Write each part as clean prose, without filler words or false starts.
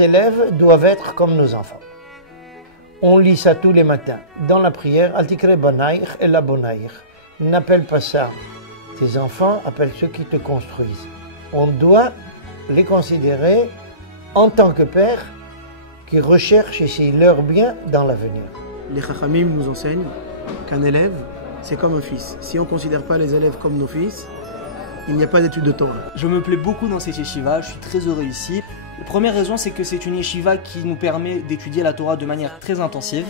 élèves doivent être comme nos enfants. On lit ça tous les matins dans la prière. Al tikre banaïr et la bonaïr. N'appelle pas ça tes enfants, appelle ceux qui te construisent. On doit les considérer en tant que pères qui recherchent ici leur bien dans l'avenir. Les Chachamim nous enseignent qu'un élève, c'est comme un fils. Si on ne considère pas les élèves comme nos fils, il n'y a pas d'étude de Torah. Je me plais beaucoup dans cette yeshiva, je suis très heureux ici. La première raison, c'est que c'est une yeshiva qui nous permet d'étudier la Torah de manière très intensive.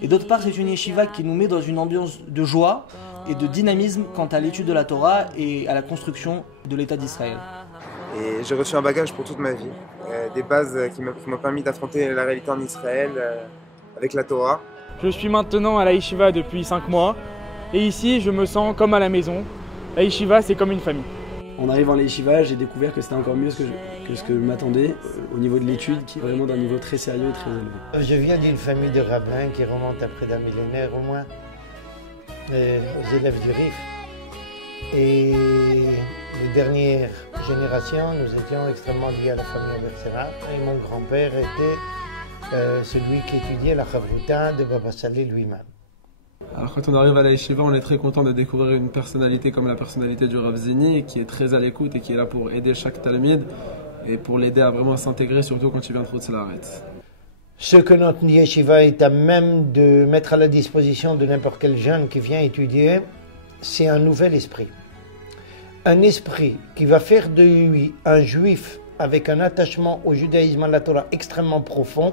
Et d'autre part, c'est une yeshiva qui nous met dans une ambiance de joie et de dynamisme quant à l'étude de la Torah et à la construction de l'État d'Israël. Et j'ai reçu un bagage pour toute ma vie, des bases qui m'ont permis d'affronter la réalité en Israël avec la Torah. Je suis maintenant à la yeshiva depuis 5 mois et ici je me sens comme à la maison. La yeshiva c'est comme une famille. En arrivant à la yeshiva, j'ai découvert que c'était encore mieux que ce que je m'attendais au niveau de l'étude, qui est vraiment d'un niveau très sérieux et très élevé. Je viens d'une famille de rabbins qui remonte à près d'un millénaire au moins, aux élèves du RIF. Et les dernières générations, nous étions extrêmement liés à la famille Aberserat. Et mon grand-père était celui qui étudiait la Chavruta de Baba Saleh lui-même. Alors quand on arrive à la yeshiva, on est très content de découvrir une personnalité comme la personnalité du Rav Zini, qui est très à l'écoute et qui est là pour aider chaque talmid et pour l'aider à vraiment s'intégrer, surtout quand il vient de Chutz La'aretz. Ce que notre yeshiva est à même de mettre à la disposition de n'importe quel jeune qui vient étudier, c'est un nouvel esprit. Un esprit qui va faire de lui un juif avec un attachement au judaïsme, à la Torah extrêmement profond,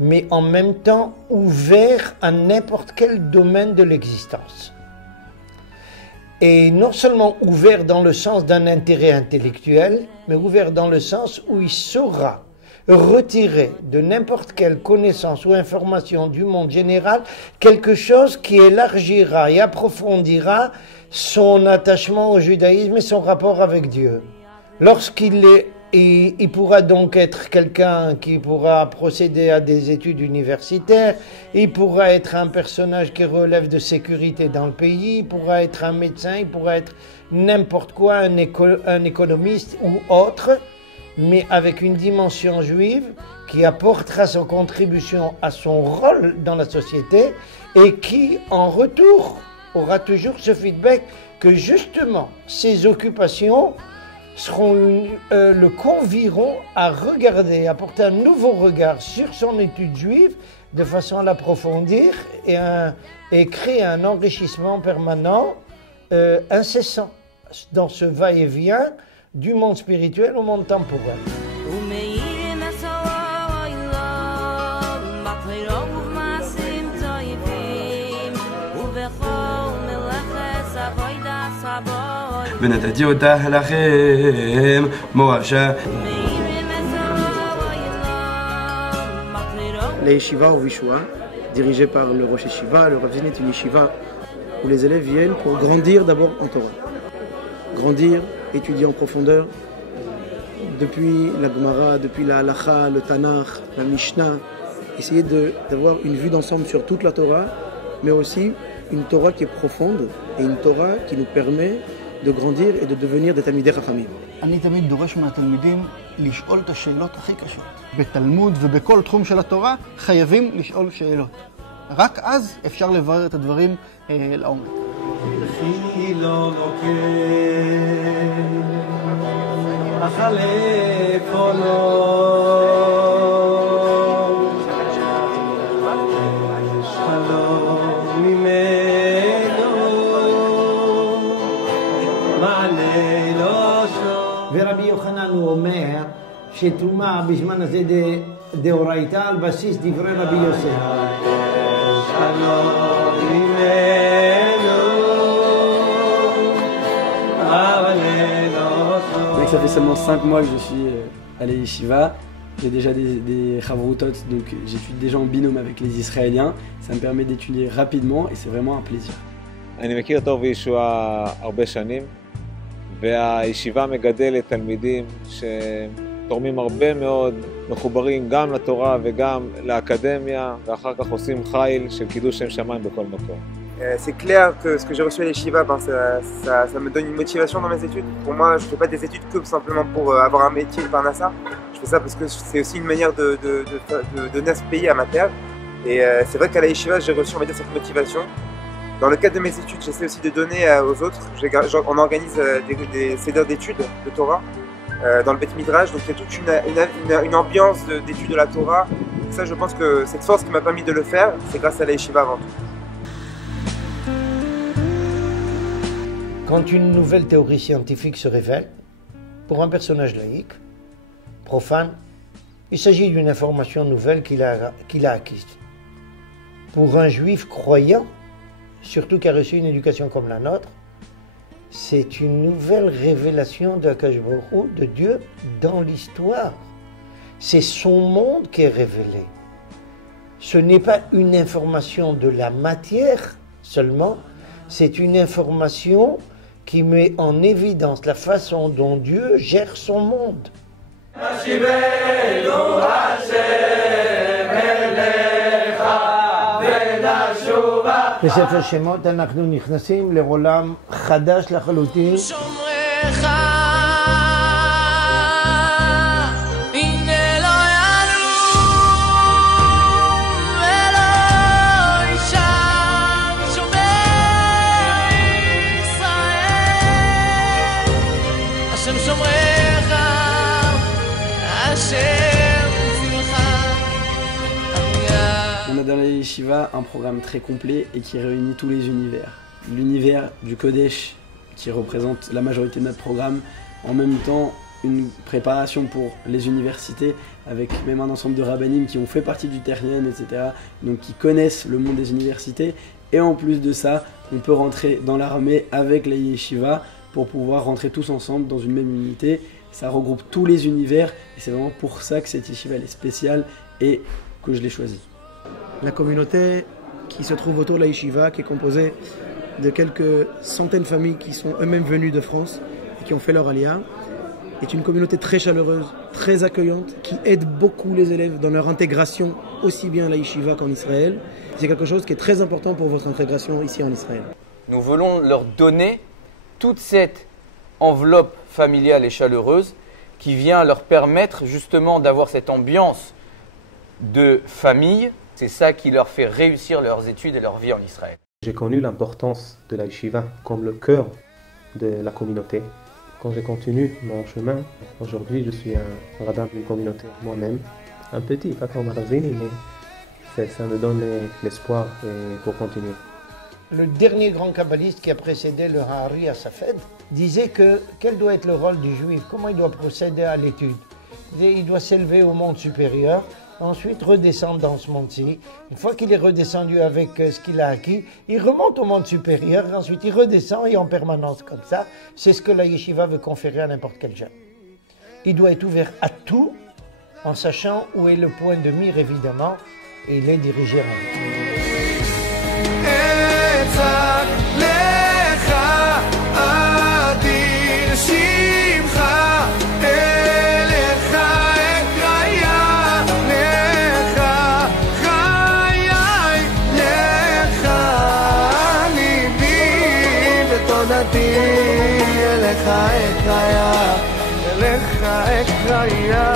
mais en même temps ouvert à n'importe quel domaine de l'existence. Et non seulement ouvert dans le sens d'un intérêt intellectuel, mais ouvert dans le sens où il saura retirer de n'importe quelle connaissance ou information du monde général quelque chose qui élargira et approfondira son attachement au judaïsme et son rapport avec Dieu. Il pourra donc être quelqu'un qui pourra procéder à des études universitaires, il pourra être un personnage qui relève de sécurité dans le pays, il pourra être un médecin, il pourra être n'importe quoi, un économiste ou autre, mais avec une dimension juive qui apportera son contribution à son rôle dans la société et qui, en retour, aura toujours ce feedback que justement ses occupations le convieront à regarder, à porter un nouveau regard sur son étude juive de façon à l'approfondir et créer un enrichissement permanent, incessant dans ce va-et-vient du monde spirituel au monde temporel. ונתתי אותה לכם מורשה. La yeshiva au Vishua, dirigée par le Rosh Yeshiva, le Rav Zini est une yeshiva où les élèves viennent pour grandir d'abord en Torah. Grandir, étudier en profondeur, depuis la Gemara, depuis la Halacha, le Tanakh, la Mishnah, essayer d'avoir une vue d'ensemble sur toute la Torah, mais aussi une Torah qui est profonde et une Torah qui nous permet de grandir et de devenir des Talmidei Chachamim. אני תמיד דורש מהתלמידים לשאול את השאלות הכי קשות. בתלמוד ובכל תחום של התורה חייבים לשאול שאלות. רק אז אפשר לברר את הדברים לעומק. ורבי יוחנן הוא אומר שתרומה בזמן הזה דאורייתא על בסיס דברי רבי יוסף. Ça fait seulement 5 mois que je suis à la yeshiva. J'ai déjà des chavrutot, donc j'étudie déjà en binôme avec les Israéliens. Ça me permet d'étudier rapidement et c'est vraiment un plaisir. אני מכיר את אור וישוע הרבה שנים, והישיבה מגדלת תלמידים שתורמים הרבה מאוד, מחוברים גם לתורה וגם לאקדמיה, ואחר כך עושים חיל של קידוש שם שמיים בכל מקום. C'est clair que ce que j'ai reçu à l'Yeshiva, ça me donne une motivation dans mes études. Pour moi, je ne fais pas des études que simplement pour avoir un métier de Parnassa. Je fais ça parce que c'est aussi une manière de donner à ce pays, à ma terre. Et c'est vrai qu'à la yeshiva, j'ai reçu, on va dire, cette motivation. Dans le cadre de mes études, j'essaie aussi de donner aux autres. On organise des sédères d'études de Torah dans le Beth Midrash. Donc il y a toute une ambiance d'études de la Torah. Et ça, je pense que cette force qui m'a permis de le faire, c'est grâce à la yeshiva avant tout. Quand une nouvelle théorie scientifique se révèle, pour un personnage laïque, profane, il s'agit d'une information nouvelle qu'il a acquise. Pour un juif croyant, surtout qui a reçu une éducation comme la nôtre, c'est une nouvelle révélation d'Akadosh Baruch Hu, de Dieu, dans l'histoire. C'est son monde qui est révélé. Ce n'est pas une information de la matière seulement, c'est une information qui met en évidence la façon dont Dieu gère son monde. בספר שמות אנחנו נכנסים לעולם חדש לחלוטין. On a dans la yeshiva un programme très complet et qui réunit tous les univers. L'univers du Kodesh qui représente la majorité de notre programme, en même temps une préparation pour les universités avec même un ensemble de rabbinim qui ont fait partie du Ternian, etc. Donc qui connaissent le monde des universités. Et en plus de ça, on peut rentrer dans l'armée avec la yeshiva pour pouvoir rentrer tous ensemble dans une même unité. Ça regroupe tous les univers et c'est vraiment pour ça que cette yeshiva elle est spéciale et que je l'ai choisie. La communauté qui se trouve autour de la yeshiva, qui est composée de quelques centaines de familles qui sont eux-mêmes venues de France et qui ont fait leur aliyah, est une communauté très chaleureuse, très accueillante, qui aide beaucoup les élèves dans leur intégration aussi bien à la yeshiva qu'en Israël. C'est quelque chose qui est très important pour votre intégration ici en Israël. Nous voulons leur donner toute cette enveloppe familiale et chaleureuse qui vient leur permettre justement d'avoir cette ambiance de famille. C'est ça qui leur fait réussir leurs études et leur vie en Israël. J'ai connu l'importance de la yeshiva comme le cœur de la communauté. Quand je continue mon chemin, aujourd'hui je suis un rabbin d'une communauté moi-même, un petit, pas comme Ravzini, mais ça me donne l'espoir pour continuer. Le dernier grand kabbaliste qui a précédé le Hari à Safed disait quel doit être le rôle du juif, comment il doit procéder à l'étude. Il doit s'élever au monde supérieur, ensuite redescendre dans ce monde-ci. Une fois qu'il est redescendu avec ce qu'il a acquis, il remonte au monde supérieur, ensuite il redescend et en permanence comme ça. C'est ce que la yeshiva veut conférer à n'importe quel jeune. Il doit être ouvert à tout, en sachant où est le point de mire évidemment, et il est dirigé en אליך אקריה